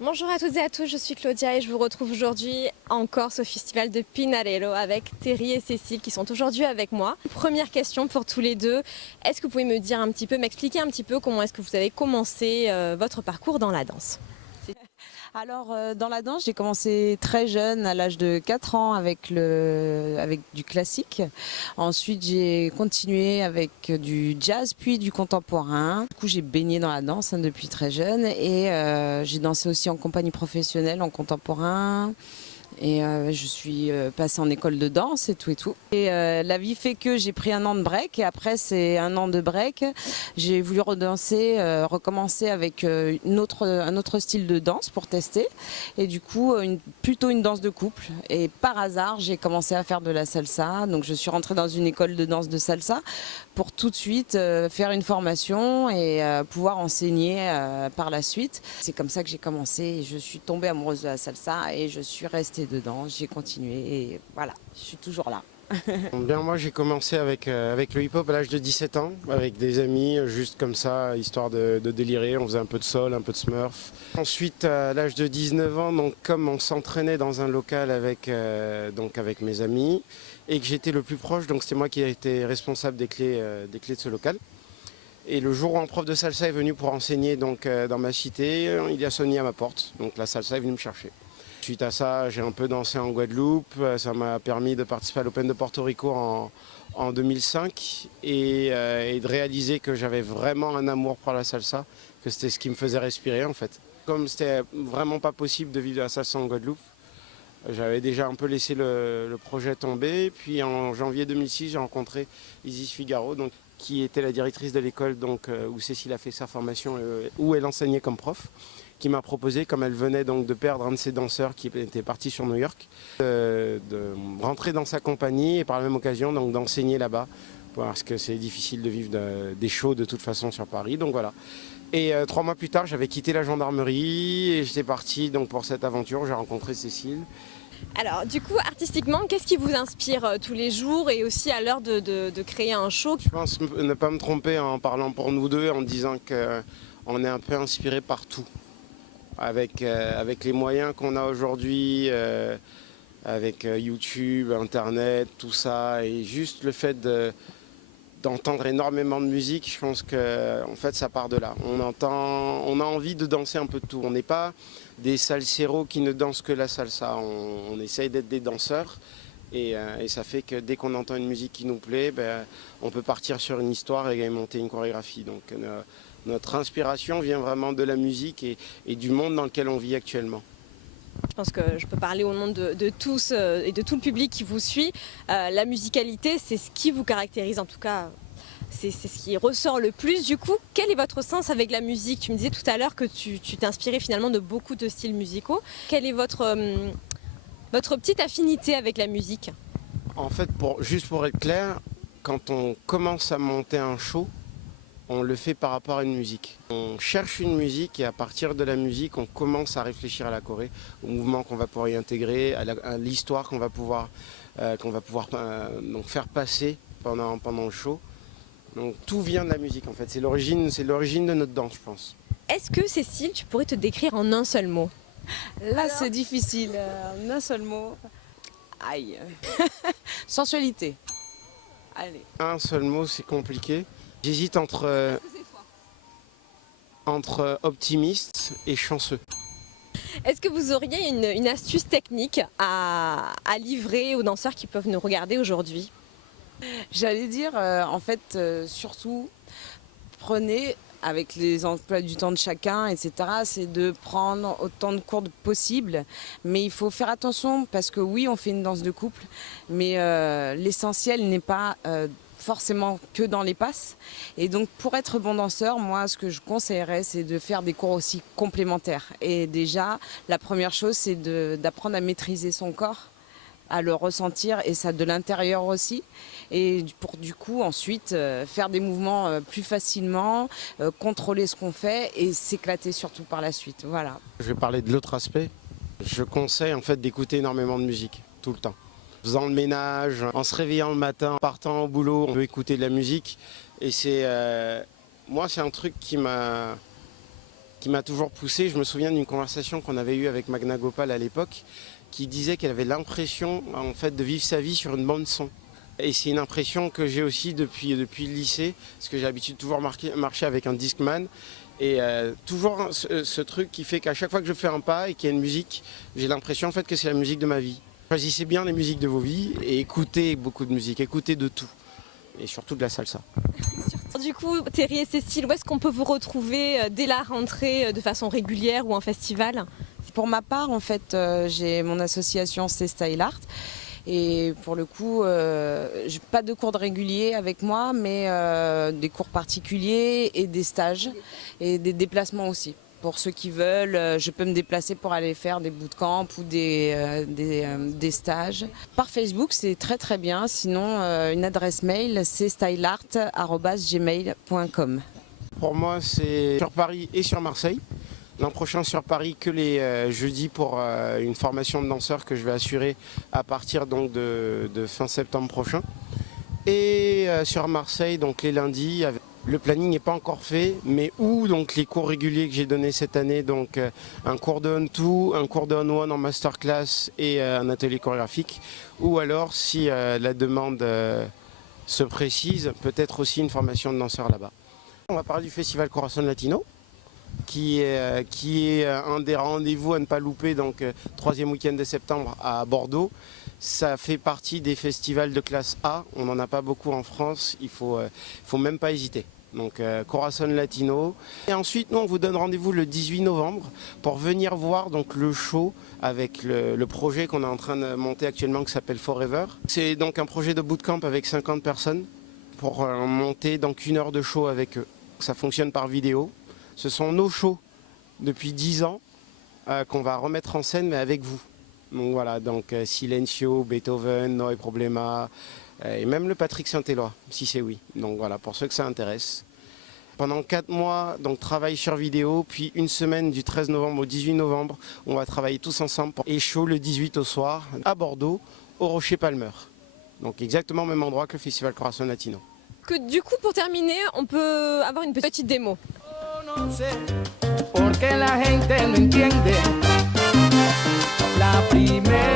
Bonjour à toutes et à tous, je suis Claudia et je vous retrouve aujourd'hui en Corse au festival de Pinarello avec Thierry et Cécile qui sont aujourd'hui avec moi. Première question pour tous les deux, est-ce que vous pouvez me dire un petit peu, m'expliquer un petit peu comment est-ce que vous avez commencé votre parcours dans la danse? Alors, dans la danse, j'ai commencé très jeune, à l'âge de 4 ans, avec du classique. Ensuite, j'ai continué avec du jazz, puis du contemporain. Du coup, j'ai baigné dans la danse depuis très jeune et j'ai dansé aussi en compagnie professionnelle, en contemporain. Et je suis passée en école de danse et tout et tout. Et la vie fait que j'ai pris un an de break. Et après, c'est un an de break. J'ai voulu redanser, recommencer avec un autre style de danse pour tester. Et du coup, plutôt une danse de couple. Et par hasard, j'ai commencé à faire de la salsa. Donc, je suis rentrée dans une école de danse de salsa pour tout de suite faire une formation et pouvoir enseigner par la suite. C'est comme ça que j'ai commencé. Et je suis tombée amoureuse de la salsa et je suis restée dedans, j'ai continué et voilà, je suis toujours là. Bien, moi j'ai commencé avec le hip-hop à l'âge de 17 ans, avec des amis, juste comme ça, histoire de délirer. On faisait un peu de soul, un peu de smurf. Ensuite, à l'âge de 19 ans, donc, comme on s'entraînait dans un local avec mes amis, et que j'étais le plus proche, donc c'était moi qui étais responsable des clés de ce local. Et le jour où un prof de salsa est venu pour enseigner dans ma cité, il a sonné à ma porte, donc la salsa est venue me chercher. Suite à ça, j'ai un peu dansé en Guadeloupe. Ça m'a permis de participer à l'Open de Porto Rico en 2005 et de réaliser que j'avais vraiment un amour pour la salsa, que c'était ce qui me faisait respirer en fait. Comme c'était vraiment pas possible de vivre de la salsa en Guadeloupe, j'avais déjà un peu laissé le projet tomber. Puis en janvier 2006, j'ai rencontré Isis Figaro, donc, qui était la directrice de l'école où Cécile a fait sa formation, où elle enseignait comme prof, qui m'a proposé, comme elle venait donc de perdre un de ses danseurs qui était parti sur New York, de rentrer dans sa compagnie et par la même occasion donc d'enseigner là-bas, parce que c'est difficile de vivre des shows de toute façon sur Paris. Donc voilà. Et 3 mois plus tard, j'avais quitté la gendarmerie et j'étais parti donc pour cette aventure. J'ai rencontré Cécile. Alors du coup, artistiquement, qu'est-ce qui vous inspire tous les jours et aussi à l'heure de créer un show? Je pense ne pas me tromper en parlant pour nous deux, en disant qu'on est un peu inspiré par tout. Avec les moyens qu'on a aujourd'hui, avec YouTube, Internet, tout ça, et juste le fait d'entendre énormément de musique, je pense que en fait, ça part de là. On a envie de danser un peu de tout. On n'est pas des salseros qui ne dansent que la salsa. On essaye d'être des danseurs. Et ça fait que dès qu'on entend une musique qui nous plaît, on peut partir sur une histoire et monter une chorégraphie. Donc notre inspiration vient vraiment de la musique et du monde dans lequel on vit actuellement. Je pense que je peux parler au nom de tous et de tout le public qui vous suit. La musicalité, c'est ce qui vous caractérise, en tout cas, c'est ce qui ressort le plus. Du coup, quel est votre sens avec la musique? Tu me disais tout à l'heure que tu t'es inspiré finalement de beaucoup de styles musicaux. Quelle est votre petite affinité avec la musique? En fait, juste pour être clair, quand on commence à monter un show, on le fait par rapport à une musique. On cherche une musique et à partir de la musique, on commence à réfléchir à la choré, au mouvement qu'on va pouvoir y intégrer, à l'histoire qu'on va pouvoir donc faire passer pendant le show. Donc tout vient de la musique en fait. C'est l'origine de notre danse, je pense. Est-ce que Cécile, tu pourrais te décrire en un seul mot? Là, c'est difficile. En un seul mot. Aïe. Sensualité. Allez. Un seul mot, c'est compliqué. J'hésite entre optimiste et chanceux. Est-ce que vous auriez une astuce technique à livrer aux danseurs qui peuvent nous regarder aujourd'hui? J'allais dire, en fait, surtout, prenez, avec les emplois du temps de chacun, etc., c'est de prendre autant de cours possible. Mais il faut faire attention parce que oui, on fait une danse de couple, mais l'essentiel n'est pas forcément que dans les passes. Et donc pour être bon danseur, moi ce que je conseillerais c'est de faire des cours aussi complémentaires. Et déjà, la première chose c'est d'apprendre à maîtriser son corps, à le ressentir et ça de l'intérieur aussi. Et pour du coup ensuite faire des mouvements plus facilement, contrôler ce qu'on fait et s'éclater surtout par la suite. Voilà. Je vais parler de l'autre aspect. Je conseille en fait d'écouter énormément de musique, tout le temps. En faisant le ménage, en se réveillant le matin, en partant au boulot, on peut écouter de la musique. Et moi c'est un truc qui m'a qui m'a toujours poussé. Je me souviens d'une conversation qu'on avait eue avec Magna Gopal à l'époque, qui disait qu'elle avait l'impression en fait de vivre sa vie sur une bande son. Et c'est une impression que j'ai aussi depuis le lycée, parce que j'ai l'habitude de toujours marcher avec un Discman. Et toujours ce truc qui fait qu'à chaque fois que je fais un pas et qu'il y a une musique, j'ai l'impression en fait que c'est la musique de ma vie. Choisissez bien les musiques de vos vies et écoutez beaucoup de musique, écoutez de tout. Et surtout de la salsa. Du coup, Terry et Cécile, où est-ce qu'on peut vous retrouver dès la rentrée de façon régulière ou en festival? Pour ma part, en fait, j'ai mon association, c'est Style Art. Et pour le coup, j'ai pas de cours de réguliers avec moi, mais des cours particuliers et des stages et des déplacements aussi. Pour ceux qui veulent, je peux me déplacer pour aller faire des bootcamps ou des stages. Par Facebook, c'est très très bien. Sinon, une adresse mail, c'est styleart@gmail.com. Pour moi, c'est sur Paris et sur Marseille. L'an prochain sur Paris que les jeudis pour une formation de danseurs que je vais assurer à partir donc de fin septembre prochain. Et sur Marseille donc les lundis. Le planning n'est pas encore fait, mais où donc les cours réguliers que j'ai donnés cette année, donc un cours de on-two, un cours de on-one en masterclass et un atelier chorégraphique, ou alors si la demande se précise, peut-être aussi une formation de danseurs là-bas. On va parler du festival Corazon Latino, qui est un des rendez-vous à ne pas louper, donc 3e week-end de septembre à Bordeaux. Ça fait partie des festivals de classe A, on n'en a pas beaucoup en France, il faut même pas hésiter. Donc Corazon Latino. Et ensuite, nous, on vous donne rendez-vous le 18 novembre pour venir voir donc, le show avec le projet qu'on est en train de monter actuellement qui s'appelle Forever. C'est donc un projet de bootcamp avec 50 personnes pour monter donc 1 heure de show avec eux. Ça fonctionne par vidéo. Ce sont nos shows depuis 10 ans qu'on va remettre en scène, mais avec vous. Donc voilà, donc Silencio, Beethoven, No Problema, et même le Patrick Saint-Éloi, si c'est oui. Donc voilà, pour ceux que ça intéresse. Pendant 4 mois, donc travail sur vidéo, puis une semaine du 13 novembre au 18 novembre, on va travailler tous ensemble pour et show le 18 au soir à Bordeaux, au Rocher Palmer. Donc exactement au même endroit que le Festival Corazon Latino. Du coup, pour terminer, on peut avoir une petite démo. No sé por qué la gente no entiende la primera